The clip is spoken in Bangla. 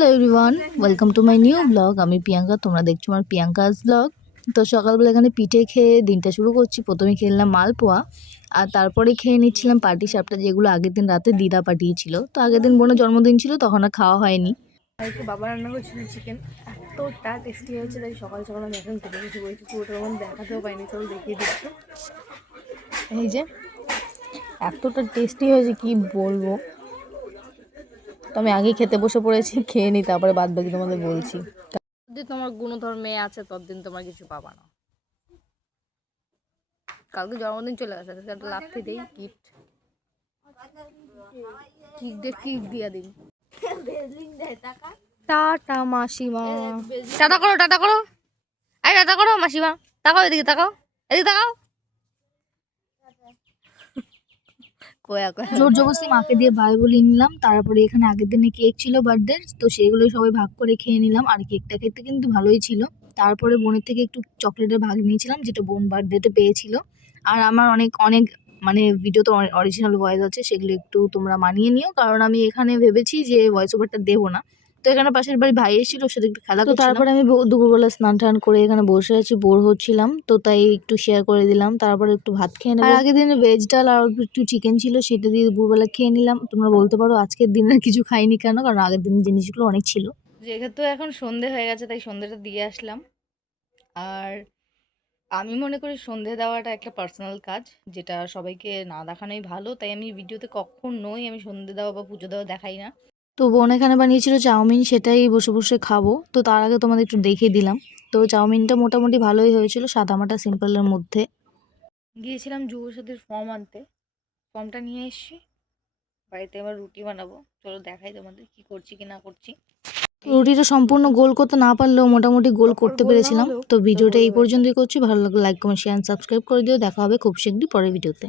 Hello everyone, welcome to my new blog. আমি প্রিয়াঙ্কা, তোমরা দেখছো আমার প্রিয়াঙ্কাস ব্লগ। তো সকালবেলা এখানে পিঠে খেয়ে দিনটা শুরু করছি। প্রথমে খেলাম মালপোয়া, আর তারপরে খেয়ে নিচ্ছিলাম পাটি সাপটা, যেগুলো আগের দিন রাতে দিদা পাঠিয়েছিল। তো আগের দিন বোনের জন্মদিন ছিল, তখন আর খাওয়া হয়নি। একটু বাবা রান্না করছিল চিকেন, এতটা টেস্টি হয়েছে। তাই সকাল সকাল আমি এখন খেতে বসে বলছি, পুরোটা আমার দেখাতেও পাইনি, চল দেখিয়ে দিচ্ছি। এই যে এতটা টেস্টি হয়েছে কি বলবো। তো আমি আগে খেতে বসে পড়েছি, খেয়ে নিই, তারপরে বাদ বাকি তোমাদের বলছি। যদি তোমার গুণধর মেয়ে আছে ততদিন তোমার কিছু পাবা না। কালকে জন্মদিন চলে গেছে, একটা লাথি দেই, কিট কিক দিয়ে কিক দিয়া দিন। টাটা মাসিমা, টাটা করো, টাটা করো, আরে টাটা করো মাসিমা। তাকাও এদিকে, তাকাও এদিকে, তাকাও। জোর জবরদস্তি মাকে দিয়ে বাই বলে নিলাম। তারপরে এখানে আগের দিনে কেক ছিল বার্থডে, তো সেগুলো সবাই ভাগ করে খেয়ে নিলাম। আর কেকটা খেতে কিন্তু ভালোই ছিল। তারপরে বোনের থেকে একটু চকলেটের ভাগ নিয়েছিলাম, যেটা বোন বার্থডেতে পেয়েছিল। আর আমার অনেক অনেক মানে ভিডিও তো অরিজিনাল ভয়েস আছে, সেগুলো একটু তোমরা মানিয়ে নিও, কারণ আমি এখানে ভেবেছি যে ভয়েস ওভারটা দেবো না। তো এখানে পাশের বাড়ি ভাই এসেছিল, ওর সাথে একটু খেলা করছিলাম। তারপরে আমি দুপুরবেলা স্নান টান করে এখানে বসে আছি, বোর হচ্ছিলাম, তো তাই একটু শেয়ার করে দিলাম। তারপরে একটু ভাত খেয়ে নেবো। আর আগের দিনে ভেজ ডাল আর অল্প একটু চিকেন ছিল, সেটা দিয়ে দুপুরবেলা খেয়ে নিলাম। তোমরা বলতে পারো আজকের দিনে কিছু খাইনি কেন, কারণ আগের দিনের জিনিসগুলো অনেক ছিল। যেহেতু এখন সন্ধে হয়ে গেছে, তাই সন্ধেটা দিয়ে আসলাম। আর আমি মনে করি সন্ধে দেওয়াটা একটা পার্সোনাল কাজ, যেটা সবাইকে না দেখানোই ভালো। তাই আমি ভিডিওতে কখনোই আমি সন্ধে দেওয়া বা পুজো দেওয়া দেখাই না। তো বোন এখানে বানিয়েছিল চাউমিন, সেটাই বসে বসে খাবো। তো তার আগে তোমাদের একটু দেখিয়ে দিলাম। তো চাউমিনটা মোটামুটি ভালোই হয়েছিল, সাদামাটা সিম্পলের মধ্যে। গিয়েছিলাম যুবর সাথে ফর্ম আনতে, ফর্মটা নিয়ে এসেছি। বাড়িতে এবার রুটি বানাবো, চলো দেখাই তোমাদের কি করছি কি না করছি। রুটিটা সম্পূর্ণ গোল করতে না পারলেও মোটামুটি গোল করতে পেরেছিলাম। তো ভিডিওটা এই পর্যন্তই করছি। ভালো লাগলে লাইক কমেন্ট শেয়ার সাবস্ক্রাইব করে দিও। দেখা হবে খুব শীঘ্রই পরের ভিডিওতে।